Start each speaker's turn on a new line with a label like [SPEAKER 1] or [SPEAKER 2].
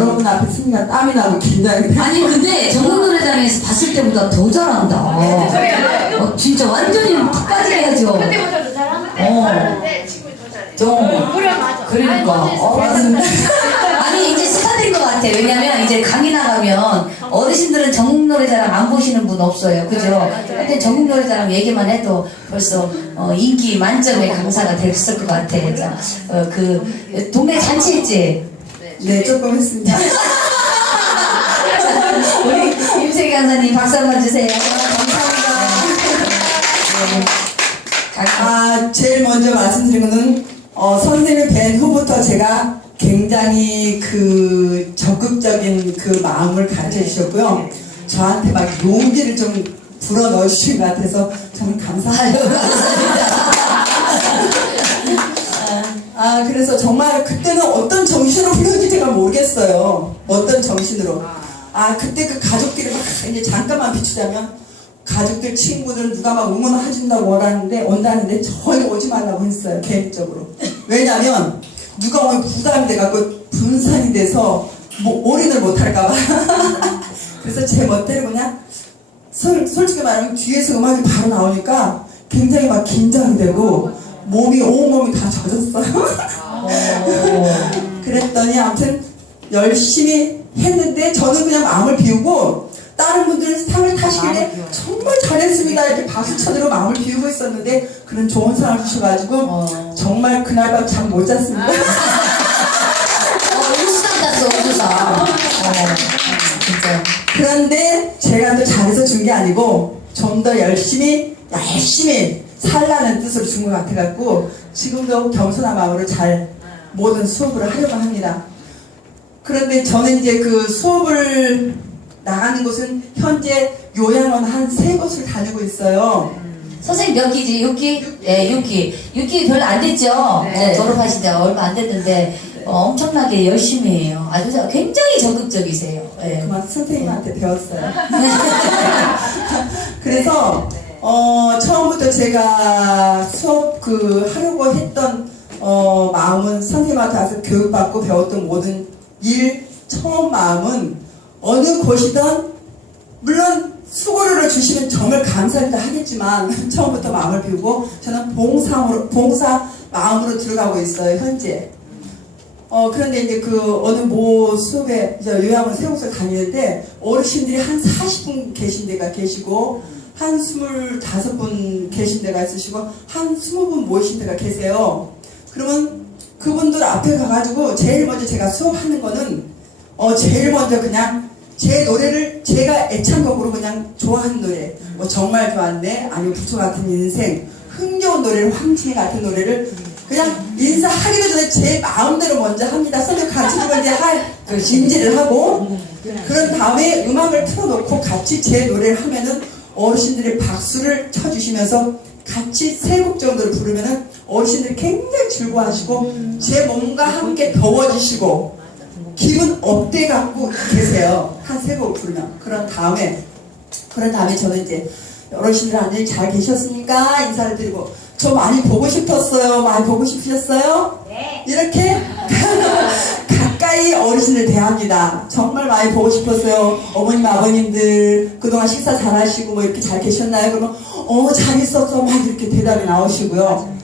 [SPEAKER 1] 여러분 앞에 쓰니까 땀이 나고 긴장이 돼.
[SPEAKER 2] 아니 근데 전국 노래장에서 봤을 때보다 더 잘한다. 어, 진짜 완전히 푹 빠지해야죠.
[SPEAKER 3] 그때보다도 잘하는
[SPEAKER 2] 어.
[SPEAKER 3] 잘하는데 지금이 더 잘해.
[SPEAKER 2] 좀
[SPEAKER 3] 그래 맞아.
[SPEAKER 2] 그러니까 어, 맞습니다. 아니 이제 시간 된 것 같아. 왜냐면 이제 강의 나가면 어르신들은 전국 노래자랑 안 보시는 분 없어요. 그죠? 근데 전국 노래자랑 얘기만 해도 벌써 어, 인기 만점의 강사가 됐을 것 같아. 자, 어, 그 동네 잔치했지.
[SPEAKER 1] 네, 조금 했습니다.
[SPEAKER 2] 자, 우리 임세기 강사님 박수 한번 주세요. 감사합니다.
[SPEAKER 1] 아, 제일 먼저 말씀드린 거는, 어, 선생님 뵌 후부터 제가 굉장히 그 적극적인 그 마음을 가르쳐 주셨고요. 저한테 막 용기를 좀 불어 넣으신 것 같아서 저는 감사합니다. 아, 그래서 정말 그때는 어떤 정신으로 불렀는지 제가 모르겠어요. 어떤 정신으로. 아, 그때 그 가족들이 막 이제 잠깐만 비추자면 가족들, 친구들 누가 막 응원해 준다고 원하는데, 온다는데 전혀 오지 말라고 했어요, 개인적으로. 왜냐면 누가 오면 부담이 돼갖고 분산이 돼서 뭐 올인을 못 할까봐. 그래서 제 멋대로 그냥 솔, 솔직히 말하면 뒤에서 음악이 바로 나오니까 굉장히 막 긴장이 되고 몸이 온몸이 다 젖었어요. 그랬더니 아무튼 열심히 했는데 저는 그냥 마음을 비우고 다른 분들은 상을 타시길래 정말 잘했습니다 이렇게 박수 쳐들어 마음을 비우고 있었는데 그런 좋은 상을 주셔가지고
[SPEAKER 2] 어.
[SPEAKER 1] 정말 그날 밤 잠 못 잤습니다.
[SPEAKER 2] 어, 우수상. 어, 진짜.
[SPEAKER 1] 그런데 제가 또 잘해서 준 게 아니고 좀 더 열심히 열심히 살라는 뜻으로 준 것 같아갖고 지금도 겸손한 마음으로 잘 모든 수업을 하려고 합니다. 그런데 저는 이제 그 수업을 나가는 곳은 현재 요양원 한 세 곳을 다니고 있어요.
[SPEAKER 2] 선생님 몇 기지? 6기? 네, 6기. 6기 별로 안 됐죠?
[SPEAKER 1] 네.
[SPEAKER 2] 어, 졸업하신 지 얼마 안 됐는데 어, 엄청나게 열심히 해요. 아주 저- 굉장히 적극적이세요. 예.
[SPEAKER 1] 그만 선생님한테 배웠어요. 그래서 어, 처음부터 제가 수업 그 하려고 했던 어, 마음은 선생님한테 와서 교육받고 배웠던 모든 일 처음 마음은 어느 곳이든 물론 수고료를 주시면 정말 감사합니다 하겠지만 처음부터 마음을 비우고 저는 봉사로 봉사 마음으로 들어가고 있어요 현재. 어, 그런데 이제 그 어느 모 수업에 이제 요양원 세 곳을 다니는데 어르신들이 한 40분 계신 데가 계시고 한 25분 계신 데가 있으시고 한 20분 모이신 데가 계세요. 그러면 그분들 앞에 가가지고 제일 먼저 제가 수업하는 거는 어, 제일 먼저 그냥 제 노래를 제가 애창곡으로 그냥 좋아하는 노래 뭐 정말 좋아하는데 아니면 부처 같은 인생 흥겨운 노래를 황진이 같은 노래를 그냥 인사하기도 전에 제 마음대로 먼저 합니다. 가르치는 걸 이제 할 인지를 하고 그런 다음에 음악을 틀어놓고 같이 제 노래를 하면은 어르신들이 박수를 쳐주시면서 같이 세 곡 정도를 부르면은 어르신들이 굉장히 즐거워하시고 제 몸과 함께 더워지시고 기분 업돼 갖고 계세요. 한 세 곡 부르면 그런 다음에 그런 다음에 저는 이제 어르신들 안에 잘 계셨습니까? 인사를 드리고 저 많이 보고 싶었어요. 많이 보고 싶으셨어요?
[SPEAKER 3] 네.
[SPEAKER 1] 이렇게 어르신을 대합니다. 정말 많이 보고 싶었어요. 어머님, 아버님들 그동안 식사 잘 하시고 뭐 이렇게 잘 계셨나요? 그러면 어, 잘 있었어. 막 이렇게 대답이 나오시고요.